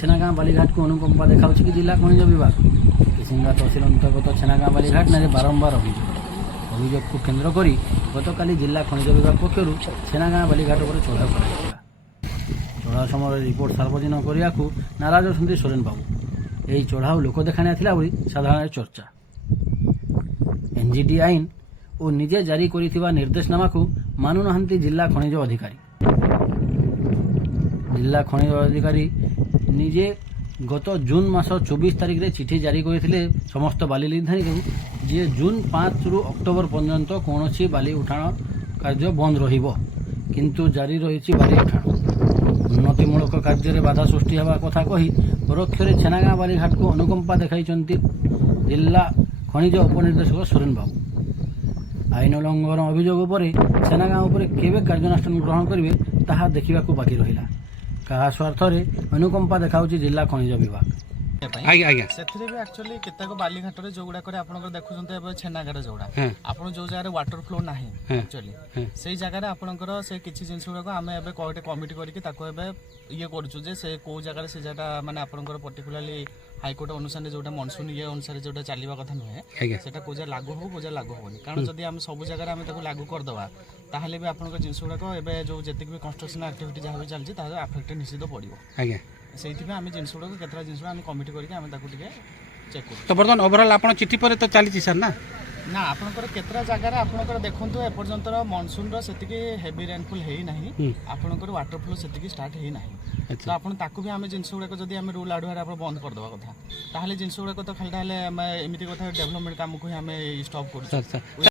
छेनागाँ बालीघाट को अनुकंपा देखा कि जिला खनिज विभाग किसिंगा तहसिल अंतर्गत छेनागाँ बालीघाट ना बारंबार अभियोग को केन्द्र कर गतकाली जिला खनिज विभाग पक्षर छेनागाँ बालीघाट पर चढ़ाऊ कर चढ़ाऊ समय रिपोर्ट सार्वजनिक करने को नाराज अच्छा सोरेन बाबू यही चढ़ाऊ लोक देखाणिया थिला बोली साधारण चर्चा एनजीटी आईन और निजे जारी करिथिबा निर्देशनामा को मानु नहंती जिला खनिज अधिकारी निजे गत जून मास 24 तारिख रे चिठी जारी करथिले समस्त बाली लिधारी को जे जून 5 रु अक्टोबर पर्यंत कोनोसी बाली उठाण कार्य बंद रहिबो किंतु जारी रहिछि बाली उठाण उन्नतिमूलक कार्य रे बाधा सृष्टि हेबा कथा कही परोक्ष रे छेनागाँ बालीघाट को अनुकंपा देखाइचंती जिला खनिज उपनिर्देशक सोरेन बाबू आईन उल्लंघन अभियोग पर छेनागाँ उपर केबे कार्यानुष्ठान ग्रहण करेंगे ताहा देखा बाकी रहा क्या स्वार्थ अनुकंपा देखा जिला खनिज विभाग एक्चुअली केतक बालीघाट जो गुड़ाक देखुं छेनाघाट जोड़ा आप जो जगह वाटर फ्लो ना एक्चुअली से जगह आपंकर से किसी जिन गुड़ाक आम गोटे कमिटी करके ये करुचे से कौ जगह से जगह मानने आपंकर पर्टिकुलाली हाईकोर्ट अनुसार जो मनसून ये अनुसार जो चलवा कथा नुहे से कौ जगह लागू हो कौ जगह लागू होनी कारण जब आम सब जगह लागू करदे ताहले भी आपन जिन गुड़ाक जो जी भी कंस्ट्रक्शन एक्टिविटी जहाँ भी चलती आफेक्ट निश्चित पड़ो से आम जिन गुड़ाक केतटा जिन आम कमिटी करके चेक कर तो बर्तमान ओवरऑल आप चिठी पर तो चली सर ना ना आपनकर केतरा जगह आपनकर देखंतु एपर्यंत मनसून से हेवी रेनफॉल है ना आपनकर वाटर फ्लो से स्टार्ट है ना तो आपन ताकू भी आम जिन गुड़ाक जब आम रूल आडुआर बंद करदे कथा ताहले जिन गुड़ाक तो खाली एमती कथा डेवलपमेंट काम को ही आम स्टॉप कर